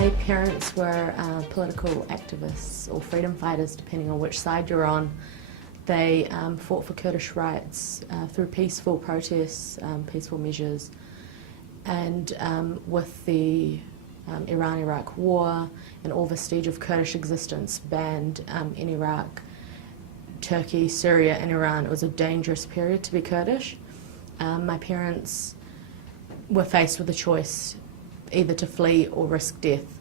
My parents were political activists or freedom fighters, depending on which side you're on. They fought for Kurdish rights through peaceful protests, peaceful measures, and with the Iran-Iraq war and all vestige of Kurdish existence banned in Iraq, Turkey, Syria and Iran. It was a dangerous period to be Kurdish. My parents were faced with a choice either to flee or risk death.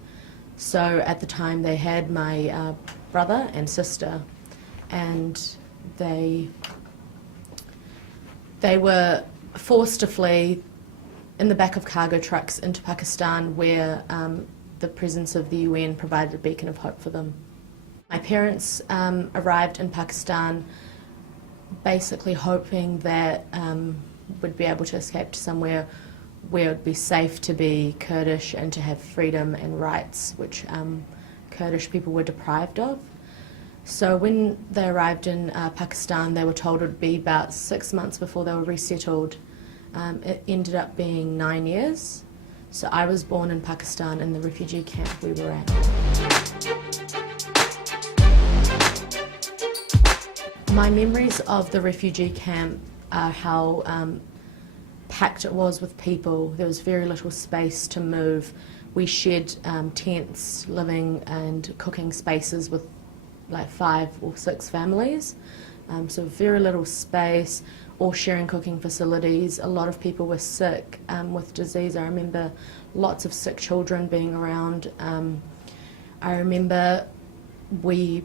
So at the time they had my brother and sister, and they were forced to flee in the back of cargo trucks into Pakistan, where the presence of the UN provided a beacon of hope for them. My parents arrived in Pakistan basically hoping that we'd be able to escape to somewhere where it would be safe to be Kurdish and to have freedom and rights, which Kurdish people were deprived of. So when they arrived in Pakistan, they were told it would be about 6 months before they were resettled. It ended up being 9 years. So I was born in Pakistan in the refugee camp we were at. My memories of the refugee camp are how packed it was with people. There was very little space to move. We shared tents, living and cooking spaces with like 5 or 6 families. So very little space, all sharing cooking facilities. A lot of people were sick with disease. I remember lots of sick children being around. I remember we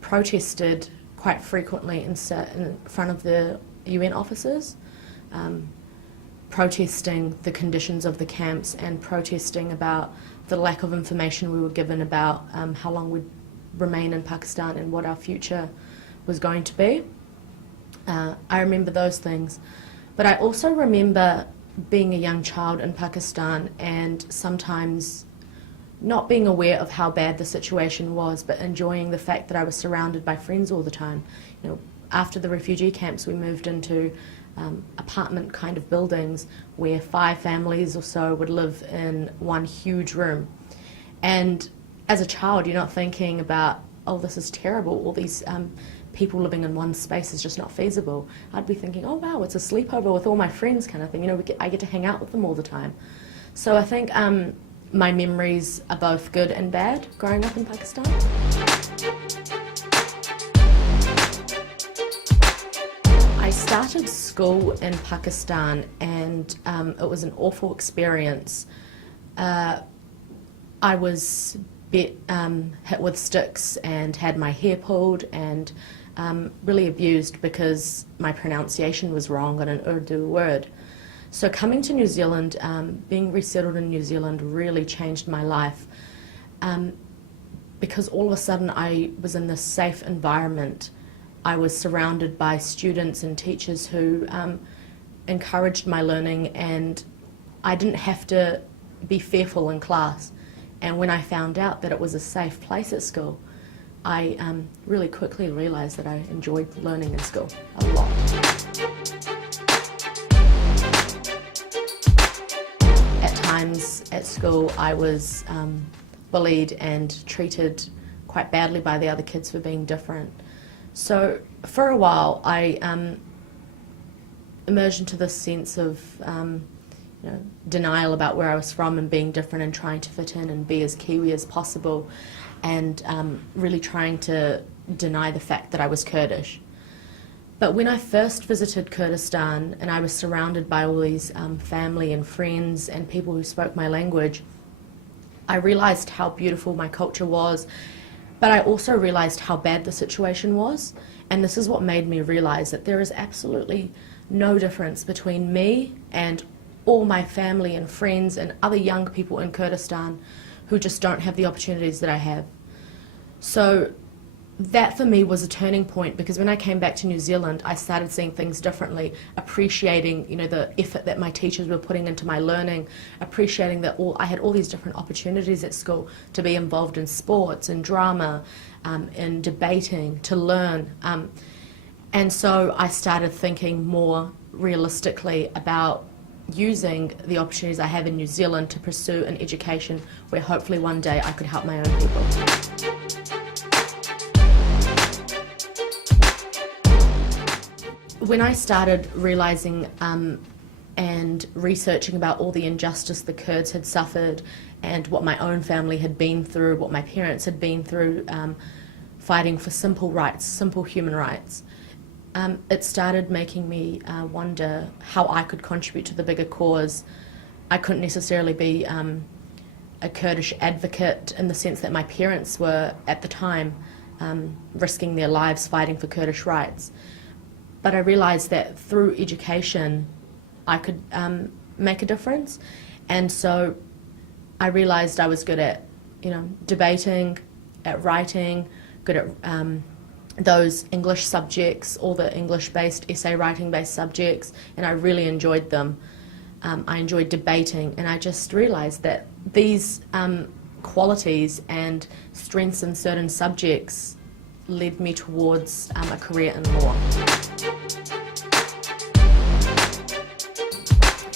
protested quite frequently in front of the UN offices, protesting the conditions of the camps and protesting about the lack of information we were given about how long we'd remain in Pakistan and what our future was going to be. I remember those things, but I also remember being a young child in Pakistan and sometimes not being aware of how bad the situation was, but enjoying the fact that I was surrounded by friends all the time. You know, after the refugee camps, we moved into apartment kind of buildings where 5 families or so would live in one huge room. And as a child, you're not thinking about, oh, this is terrible, all these people living in one space is just not feasible. I'd be thinking, oh wow, it's a sleepover with all my friends kind of thing. You know, I get to hang out with them all the time. So I think my memories are both good and bad growing up in Pakistan. I started school in Pakistan and it was an awful experience. I was hit with sticks and had my hair pulled and really abused because my pronunciation was wrong on an Urdu word. So coming to New Zealand, being resettled in New Zealand really changed my life because all of a sudden I was in this safe environment. I was surrounded by students and teachers who encouraged my learning, and I didn't have to be fearful in class. And when I found out that it was a safe place at school, I really quickly realised that I enjoyed learning in school a lot. At times at school I was bullied and treated quite badly by the other kids for being different. So for a while I emerged into this sense of you know, denial about where I was from and being different and trying to fit in and be as Kiwi as possible, and really trying to deny the fact that I was Kurdish. But when I first visited Kurdistan and I was surrounded by all these family and friends and people who spoke my language, I realised how beautiful my culture was, but I also realised how bad the situation was. And this is what made me realise that there is absolutely no difference between me and all my family and friends and other young people in Kurdistan who just don't have the opportunities that I have. So that for me was a turning point, because when I came back to New Zealand I started seeing things differently, appreciating, you know, the effort that my teachers were putting into my learning, appreciating that I had all these different opportunities at school to be involved in sports and drama, in debating, to learn. And so I started thinking more realistically about using the opportunities I have in New Zealand to pursue an education where hopefully one day I could help my own people. When I started realising and researching about all the injustice the Kurds had suffered and what my own family had been through, what my parents had been through, fighting for simple rights, simple human rights, it started making me wonder how I could contribute to the bigger cause. I couldn't necessarily be a Kurdish advocate in the sense that my parents were, at the time, risking their lives fighting for Kurdish rights. But I realised that through education I could make a difference, and so I realised I was good at, debating, at writing, good at those English subjects, all the English-based, essay writing-based subjects, and I really enjoyed them. I enjoyed debating, and I just realised that these qualities and strengths in certain subjects led me towards a career in law.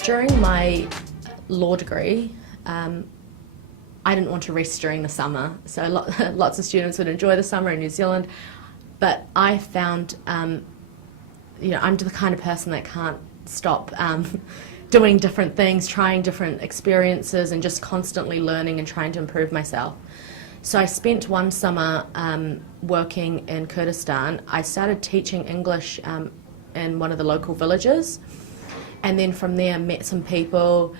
During my law degree, I didn't want to rest during the summer, so lots of students would enjoy the summer in New Zealand, but I found, I'm the kind of person that can't stop doing different things, trying different experiences, and just constantly learning and trying to improve myself. So I spent one summer working in Kurdistan. I started teaching English in one of the local villages, and then from there met some people,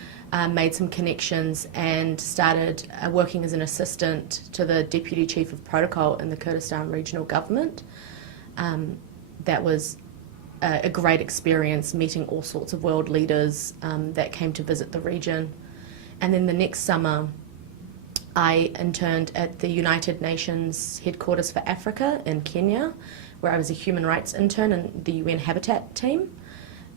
made some connections, and started working as an assistant to the Deputy Chief of Protocol in the Kurdistan Regional Government. That was a great experience, meeting all sorts of world leaders that came to visit the region. And then the next summer I interned at the United Nations headquarters for Africa in Kenya, where I was a human rights intern in the UN Habitat team.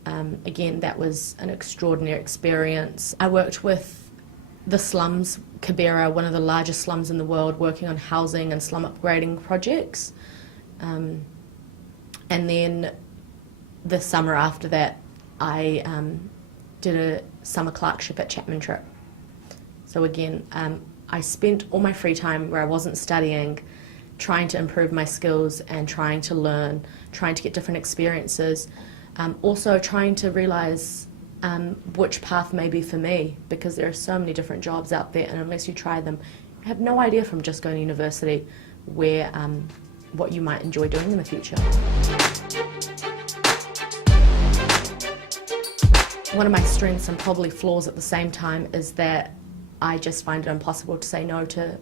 Again, that was an extraordinary experience. I worked with the slums, Kibera, one of the largest slums in the world, working on housing and slum upgrading projects. And then the summer after that, I did a summer clerkship at Chapman Tripp. So again, I spent all my free time where I wasn't studying, trying to improve my skills and trying to learn, trying to get different experiences. Also trying to realise which path may be for me, because there are so many different jobs out there, and unless you try them, you have no idea from just going to university where what you might enjoy doing in the future. One of my strengths and probably flaws at the same time is that I just find it impossible to say no to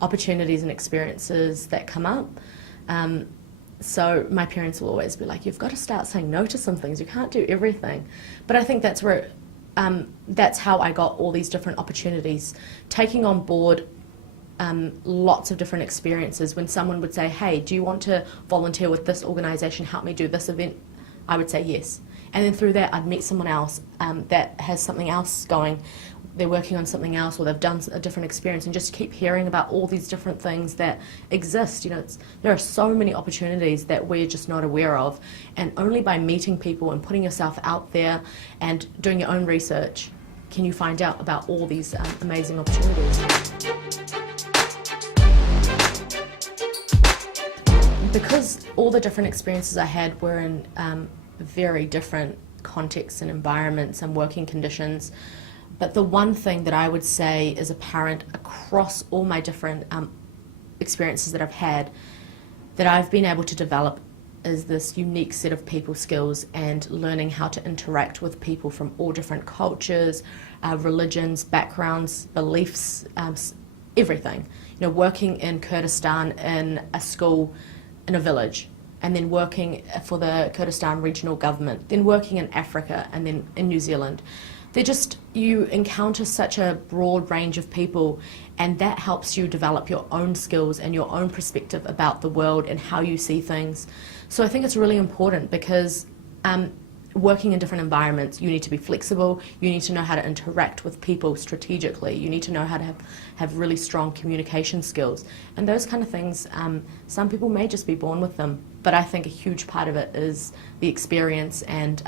opportunities and experiences that come up. So my parents will always be like, you've got to start saying no to some things, you can't do everything. But I think that's where, that's how I got all these different opportunities. Taking on board lots of different experiences. When someone would say, hey, do you want to volunteer with this organisation, help me do this event? I would say yes. And then through that I'd meet someone else that has something else going. They're working on something else, or they've done a different experience, and just keep hearing about all these different things that exist. There are so many opportunities that we're just not aware of, and only by meeting people and putting yourself out there and doing your own research can you find out about all these amazing opportunities. Because all the different experiences I had were in very different contexts and environments and working conditions, but the one thing that I would say is apparent across all my different experiences that I've had, that I've been able to develop, is this unique set of people skills and learning how to interact with people from all different cultures, religions, backgrounds, beliefs, everything. Working in Kurdistan in a school, in a village, and then working for the Kurdistan Regional Government, then working in Africa, and then in New Zealand. You encounter such a broad range of people, and that helps you develop your own skills and your own perspective about the world and how you see things. So I think it's really important, because working in different environments, you need to be flexible, you need to know how to interact with people strategically, you need to know how to have really strong communication skills. And those kind of things, some people may just be born with them, but I think a huge part of it is the experience and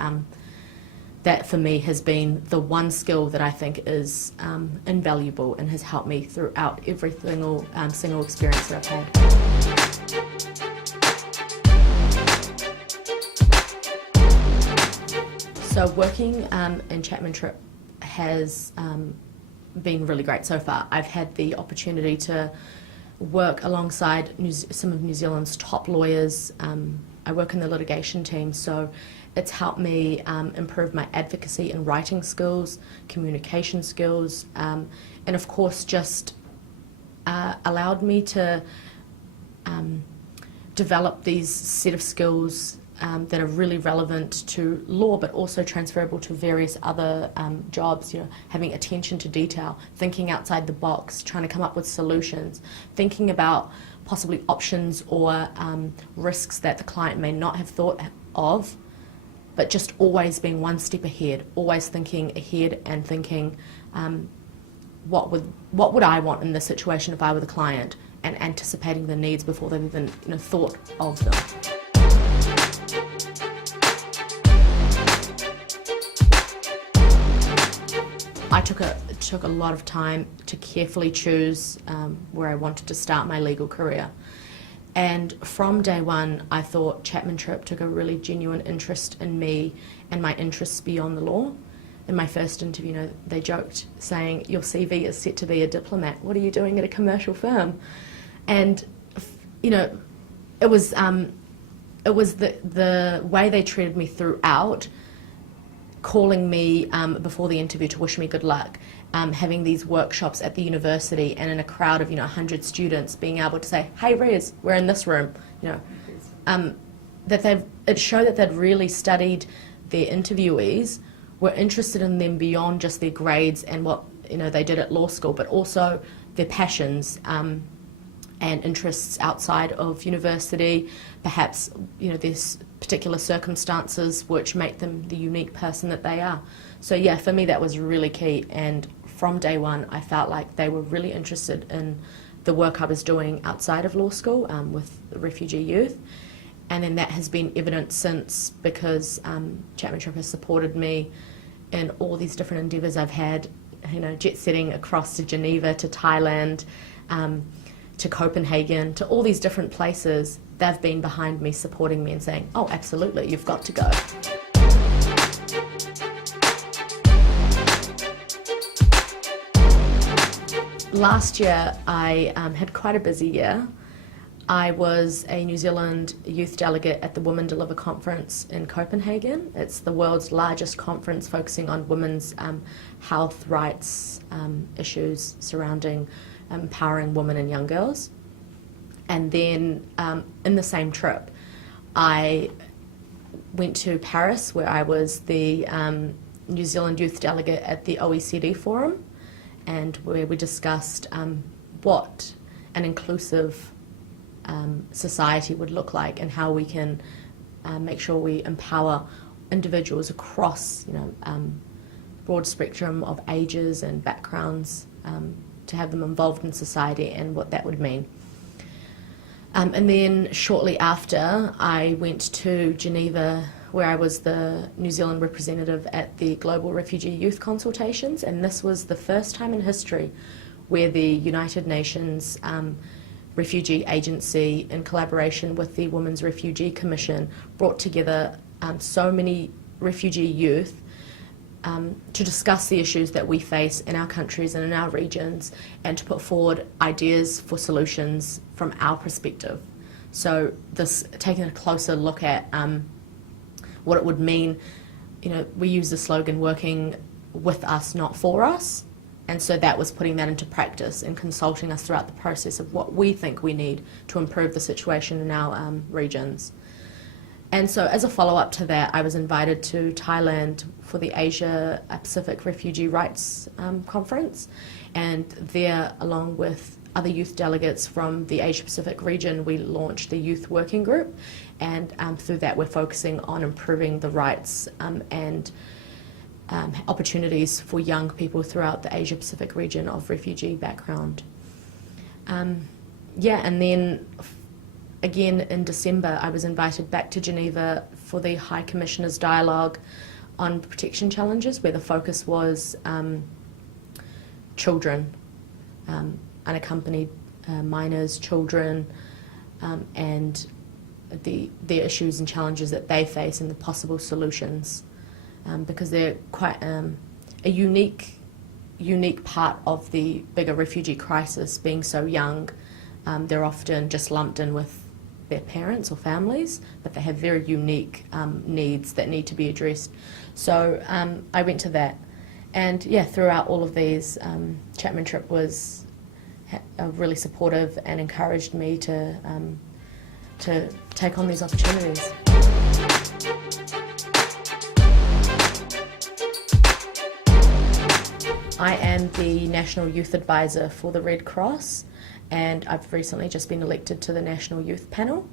that for me has been the one skill that I think is invaluable and has helped me throughout every single experience that I've had. So working in Chapman Tripp has been really great so far. I've had the opportunity to work alongside some of New Zealand's top lawyers. I work in the litigation team, so it's helped me improve my advocacy and writing skills, communication skills, and of course just allowed me to develop these set of skills that are really relevant to law, but also transferable to various other jobs. You know, having attention to detail, thinking outside the box, trying to come up with solutions, thinking about possibly options or risks that the client may not have thought of, but just always being one step ahead, always thinking ahead and thinking, what would I want in this situation if I were the client, and anticipating the needs before they've even thought of them. I took a lot of time to carefully choose where I wanted to start my legal career. And from day one, I thought Chapman Tripp took a really genuine interest in me and my interests beyond the law. In my first interview, they joked, saying, "Your CV is set to be a diplomat. What are you doing at a commercial firm?" And it was the way they treated me throughout, calling me before the interview to wish me good luck, having these workshops at the university, and in a crowd of 100 students, being able to say, "Hey Rez, we're in this room," it showed that they'd really studied their interviewees, were interested in them beyond just their grades and what they did at law school, but also their passions and interests outside of university, perhaps there's particular circumstances which make them the unique person that they are. So yeah, for me that was really key, and from day one I felt like they were really interested in the work I was doing outside of law school with refugee youth, and then that has been evident since, because Chapman Tripp has supported me in all these different endeavours I've had, jet setting across to Geneva, to Thailand, to Copenhagen, to all these different places. They've been behind me, supporting me and saying, "Oh, absolutely, you've got to go." Last year, I had quite a busy year. I was a New Zealand youth delegate at the Women Deliver conference in Copenhagen. It's the world's largest conference focusing on women's health rights issues surrounding empowering women and young girls. And then in the same trip, I went to Paris, where I was the New Zealand youth delegate at the OECD forum, and where we discussed what an inclusive society would look like, and how we can make sure we empower individuals across broad spectrum of ages and backgrounds to have them involved in society, and what that would mean. And then shortly after, I went to Geneva, where I was the New Zealand representative at the Global Refugee Youth Consultations, and this was the first time in history where the United Nations Refugee Agency, in collaboration with the Women's Refugee Commission, brought together so many refugee youth to discuss the issues that we face in our countries and in our regions, and to put forward ideas for solutions from our perspective. So this, taking a closer look at what it would mean, we use the slogan, working with us, not for us, and so that was putting that into practice and consulting us throughout the process of what we think we need to improve the situation in our regions. And so as a follow-up to that, I was invited to Thailand for the Asia Pacific Refugee Rights Conference, and there, along with other youth delegates from the Asia Pacific region, we launched the Youth Working Group, and through that we're focusing on improving the rights and opportunities for young people throughout the Asia Pacific region of refugee background. And then again in December, I was invited back to Geneva for the High Commissioner's Dialogue on protection challenges, where the focus was children, unaccompanied minors, children, and the issues and challenges that they face and the possible solutions, because they're quite a unique part of the bigger refugee crisis. Being so young, they're often just lumped in with their parents or families, but they have very unique needs that need to be addressed. So I went to that, and yeah, throughout all of these, Chapman Trip was really supportive and encouraged me to take on these opportunities. I am the National Youth Advisor for the Red Cross, and I've recently just been elected to the National Youth Panel.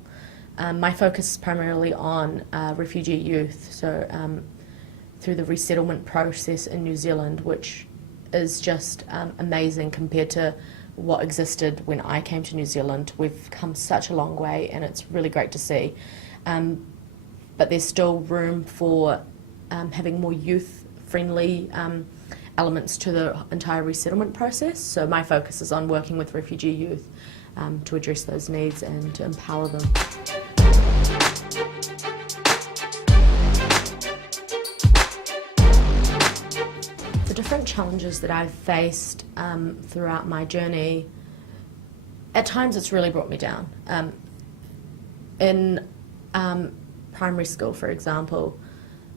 My focus is primarily on refugee youth, so through the resettlement process in New Zealand, which is just amazing compared to what existed when I came to New Zealand. We've come such a long way, and it's really great to see. But there's still room for having more youth-friendly elements to the entire resettlement process. So my focus is on working with refugee youth to address those needs and to empower them. The different challenges that I've faced throughout my journey, at times it's really brought me down. In primary school, for example,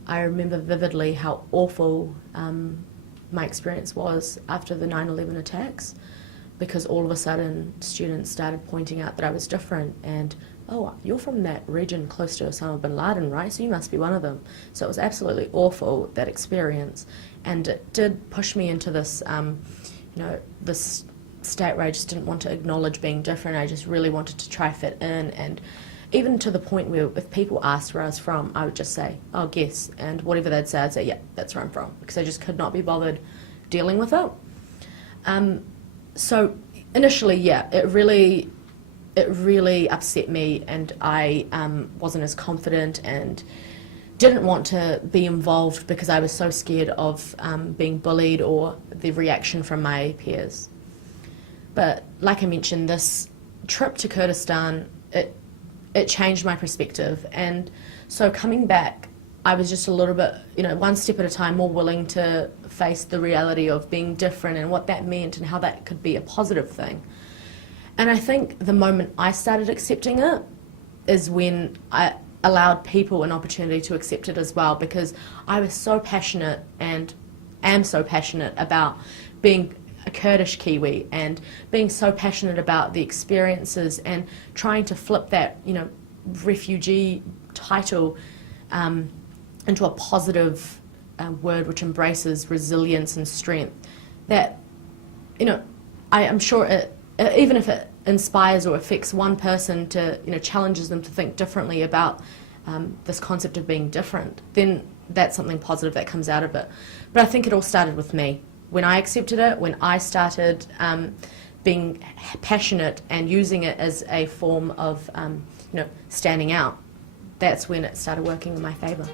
I remember vividly how awful my experience was after the 9/11 attacks, because all of a sudden students started pointing out that I was different, and oh, you're from that region close to Osama bin Laden, right? So you must be one of them. So it was absolutely awful, that experience, and it did push me into this, this state where I just didn't want to acknowledge being different. I just really wanted to try fit in, and even to the point where if people asked where I was from, I would just say, oh, guess, and whatever they'd say, I'd say, yeah, that's where I'm from, because I just could not be bothered dealing with it. So initially, yeah, it really upset me, and I wasn't as confident and didn't want to be involved because I was so scared of being bullied or the reaction from my peers. But like I mentioned, this trip to Kurdistan, it changed my perspective, and so coming back, I was just a little bit, one step at a time, more willing to face the reality of being different and what that meant and how that could be a positive thing. And I think the moment I started accepting it is when I allowed people an opportunity to accept it as well, because I was so passionate and am so passionate about being a Kurdish Kiwi and being so passionate about the experiences and trying to flip that, refugee title into a positive word which embraces resilience and strength. That, I am sure even if it inspires or affects one person to, challenges them to think differently about this concept of being different, then that's something positive that comes out of it. But I think it all started with me. When I accepted it, when I started being passionate and using it as a form of, standing out, that's when it started working in my favour.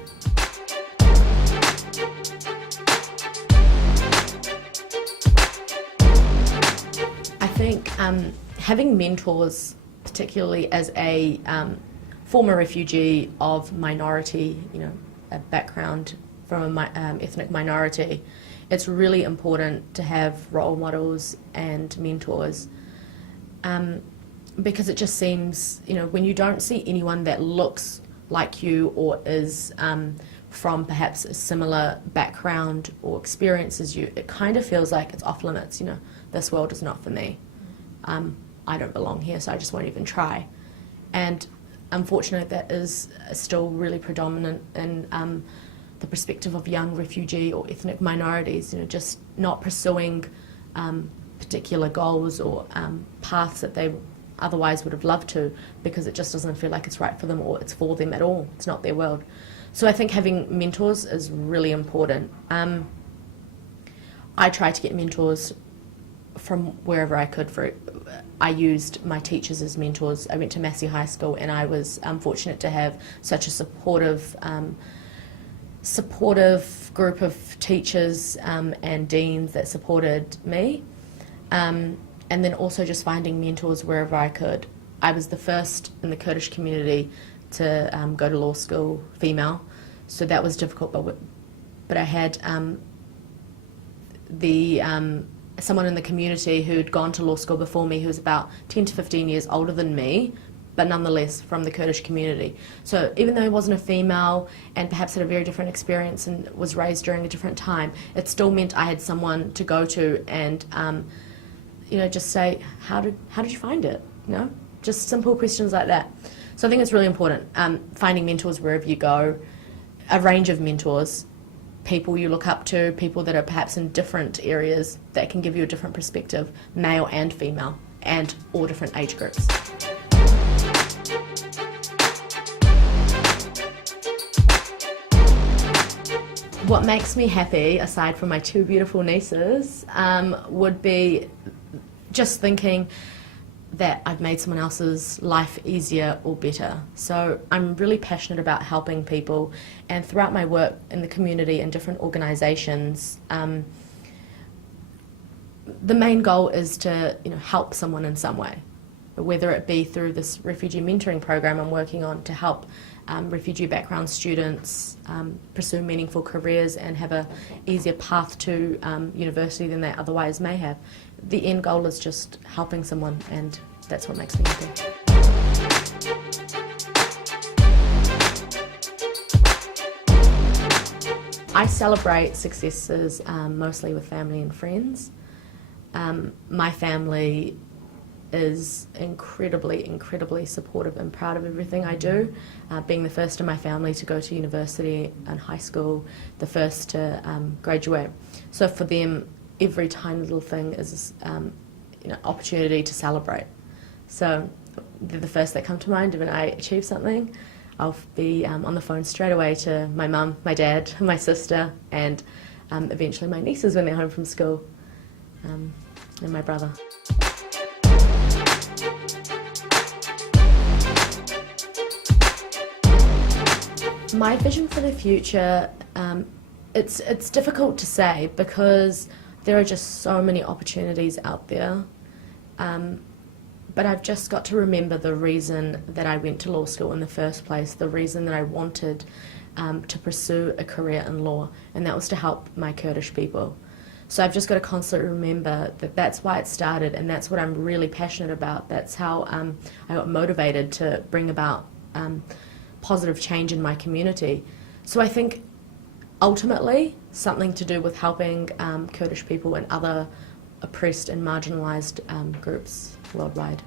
I think having mentors, particularly as a former refugee of minority, a background from an ethnic minority, it's really important to have role models and mentors, because it just seems, when you don't see anyone that looks like you or is from perhaps a similar background or experience as you, it kind of feels like it's off limits. This world is not for me. I don't belong here, so I just won't even try. And unfortunately, that is still really predominant in the perspective of young refugee or ethnic minorities, just not pursuing particular goals or paths that they otherwise would have loved to, because it just doesn't feel like it's right for them or it's for them at all. It's not their world. So I think having mentors is really important. I try to get mentors from wherever I could. I used my teachers as mentors. I went to Massey High School, and I was fortunate to have such a supportive supportive group of teachers and deans that supported me, and then also just finding mentors wherever I could. I was the first in the Kurdish community to go to law school, female, so that was difficult, but I had someone in the community who'd gone to law school before me, who was about 10 to 15 years older than me, but nonetheless from the Kurdish community. So even though he wasn't a female and perhaps had a very different experience and was raised during a different time, it still meant I had someone to go to and just say, how did you find it? Just simple questions like that. So I think it's really important, finding mentors wherever you go, a range of mentors, people you look up to, people that are perhaps in different areas that can give you a different perspective, male and female, and all different age groups. What makes me happy, aside from my two beautiful nieces, would be just thinking that I've made someone else's life easier or better. So I'm really passionate about helping people, and throughout my work in the community and different organisations, the main goal is to help someone in some way, whether it be through this refugee mentoring program I'm working on to help refugee background students pursue meaningful careers and have a easier path to university than they otherwise may have. The end goal is just helping someone, and that's what makes me happy. I celebrate successes mostly with family and friends. My family is incredibly supportive and proud of everything I do. Being the first in my family to go to university and high school, the first to graduate. So for them, every tiny little thing is opportunity to celebrate. So they're the first that come to mind. When I achieve something, I'll be on the phone straight away to my mum, my dad, my sister, and eventually my nieces when they're home from school, and my brother. My vision for the future, it's difficult to say because there are just so many opportunities out there, but I've just got to remember the reason that I went to law school in the first place, the reason that I wanted to pursue a career in law, and that was to help my Kurdish people. So I've just got to constantly remember that that's why it started, and that's what I'm really passionate about. That's how I got motivated to bring about positive change in my community. So I think ultimately something to do with helping Kurdish people and other oppressed and marginalised groups worldwide.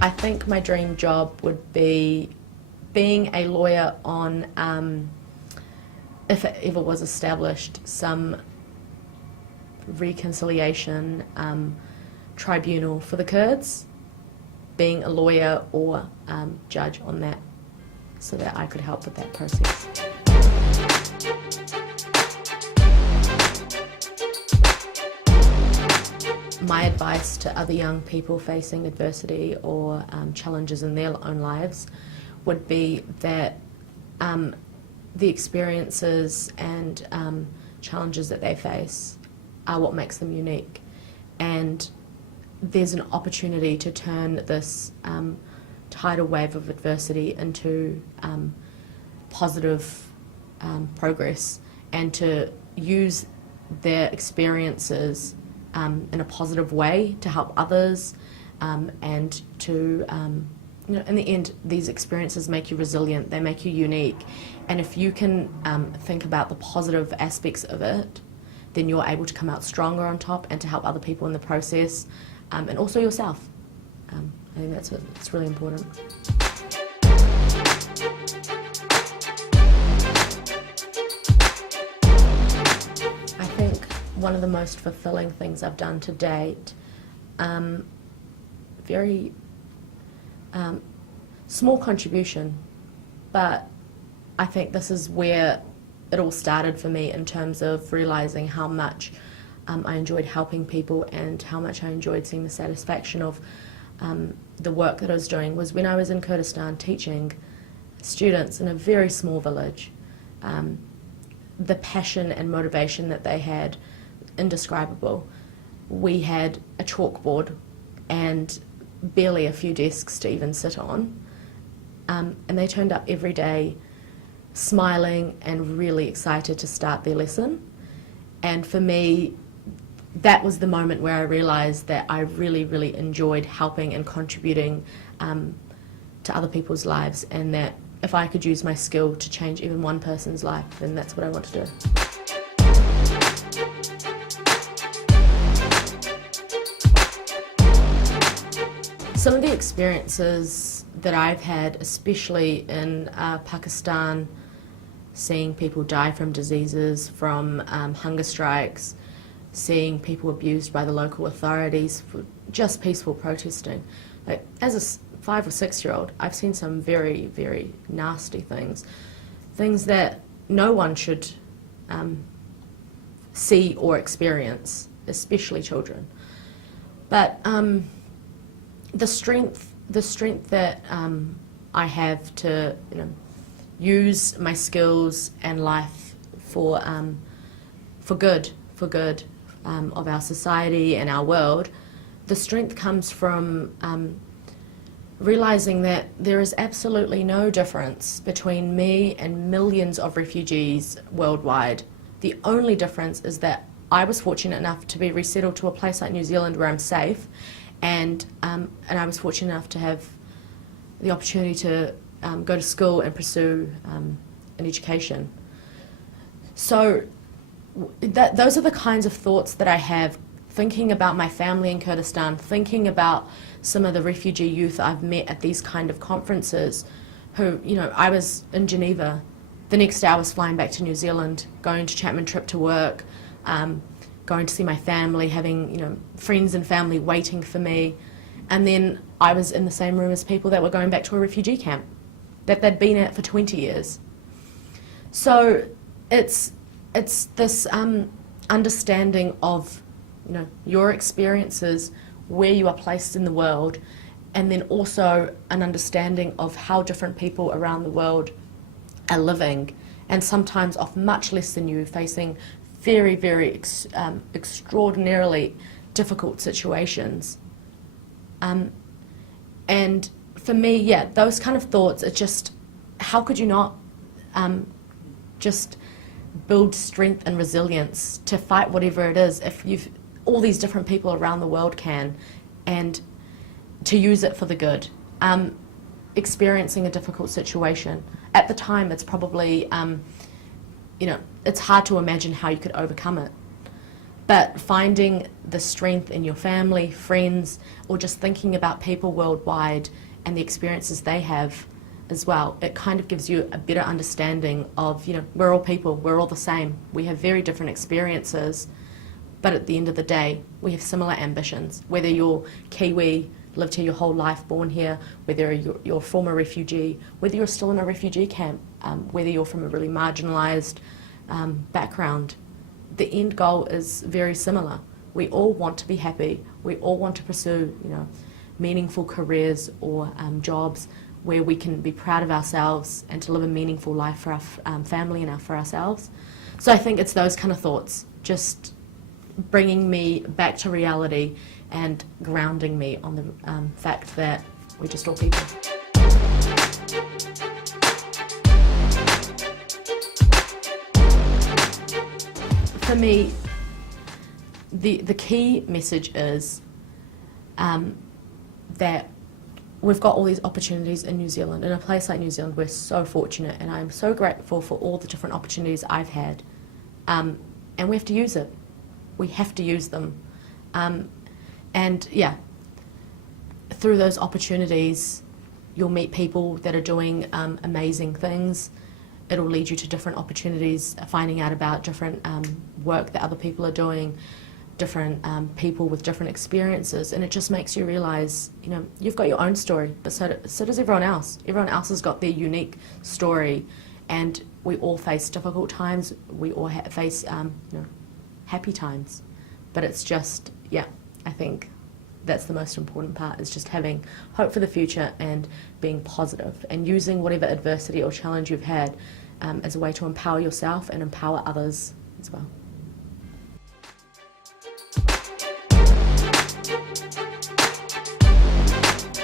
I think my dream job would be being a lawyer on, if it ever was established, some reconciliation tribunal for the Kurds, being a lawyer or judge on that, so that I could help with that process. My advice to other young people facing adversity or challenges in their own lives would be that the experiences and challenges that they face are what makes them unique, and there's an opportunity to turn this tidal wave of adversity into positive progress, and to use their experiences in a positive way to help others, and to in the end, these experiences make you resilient, they make you unique, and if you can think about the positive aspects of it, then you're able to come out stronger on top and to help other people in the process, and also yourself. I think it's really important. I think one of the most fulfilling things I've done to date, very small contribution, but I think this is where it all started for me in terms of realising how much I enjoyed helping people and how much I enjoyed seeing the satisfaction of the work that I was doing was when I was in Kurdistan teaching students in a very small village. The passion and motivation that they had, indescribable. We had a chalkboard and barely a few desks to even sit on, and they turned up every day smiling and really excited to start their lesson. And for me, that was the moment where I realised that I really, really enjoyed helping and contributing to other people's lives, and that if I could use my skill to change even one person's life, then that's what I want to do. Some of the experiences that I've had, especially in Pakistan, seeing people die from diseases, from hunger strikes, seeing people abused by the local authorities for just peaceful protesting. Like, as a 5 or 6 year old, I've seen some very, very nasty things. Things that no one should see or experience, especially children. But the strength that I have to, use my skills and life for good of our society and our world, the strength comes from realizing that there is absolutely no difference between me and millions of refugees worldwide. The only difference is that I was fortunate enough to be resettled to a place like New Zealand where I'm safe, and I was fortunate enough to have the opportunity to go to school and pursue an education. So those are the kinds of thoughts that I have, thinking about my family in Kurdistan, thinking about some of the refugee youth I've met at these kind of conferences who, I was in Geneva, the next day I was flying back to New Zealand, going to Chapman Trip to work, going to see my family, having, friends and family waiting for me, and then I was in the same room as people that were going back to a refugee camp that they'd been at for 20 years. So it's this understanding of, your experiences, where you are placed in the world, and then also an understanding of how different people around the world are living, and sometimes off much less than you, facing very, very extraordinarily difficult situations. And for me, those kind of thoughts are just, how could you not just build strength and resilience to fight whatever it is if all these different people around the world can, and to use it for the good. Experiencing a difficult situation. At the time, it's probably, it's hard to imagine how you could overcome it. But finding the strength in your family, friends, or just thinking about people worldwide and the experiences they have as well, it kind of gives you a better understanding of, we're all people, we're all the same. We have very different experiences, but at the end of the day, we have similar ambitions. Whether you're Kiwi, lived here your whole life, born here, whether you're a former refugee, whether you're still in a refugee camp, whether you're from a really marginalised background, the end goal is very similar. We all want to be happy. We all want to pursue, meaningful careers or jobs where we can be proud of ourselves and to live a meaningful life for our family and for ourselves. So I think it's those kind of thoughts, just bringing me back to reality and grounding me on the fact that we're just all people. For me, the key message is that we've got all these opportunities in New Zealand. In a place like New Zealand, we're so fortunate, and I'm so grateful for all the different opportunities I've had. And we have to use it. We have to use them. Through those opportunities, you'll meet people that are doing amazing things. It'll lead you to different opportunities, finding out about different work that other people are doing, different people with different experiences, and it just makes you realise, you've got your own story, but so does everyone else. Everyone else has got their unique story, and we all face difficult times, we all face happy times, but it's just, I think that's the most important part, is just having hope for the future and being positive and using whatever adversity or challenge you've had as a way to empower yourself and empower others as well.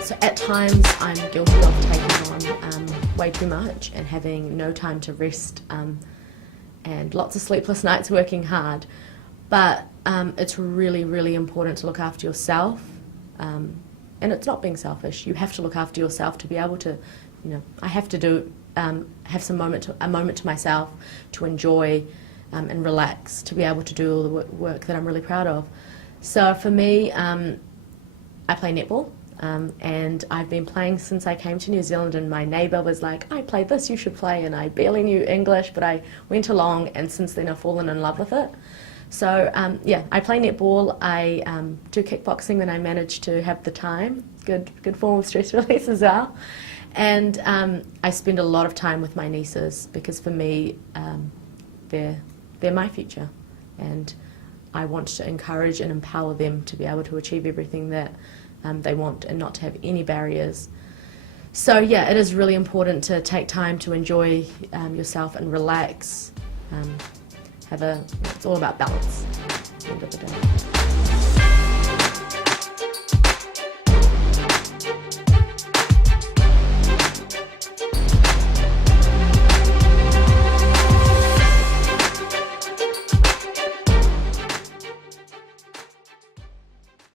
So at times I'm guilty of taking on way too much and having no time to rest and lots of sleepless nights working hard. But it's really, really important to look after yourself, and it's not being selfish. You have to look after yourself to be able to, I have to have a moment to myself to enjoy and relax, to be able to do all the work that I'm really proud of. So for me, I play netball. And I've been playing since I came to New Zealand, and my neighbour was like, I play this, you should play, and I barely knew English, but I went along, and since then I've fallen in love with it. So yeah, I play netball, I do kickboxing when I manage to have the time, good form of stress release as well, and I spend a lot of time with my nieces, because for me they're my future, and I want to encourage and empower them to be able to achieve everything that they want and not to have any barriers. So yeah, it is really important to take time to enjoy yourself and relax. It's all about balance at the end of the day.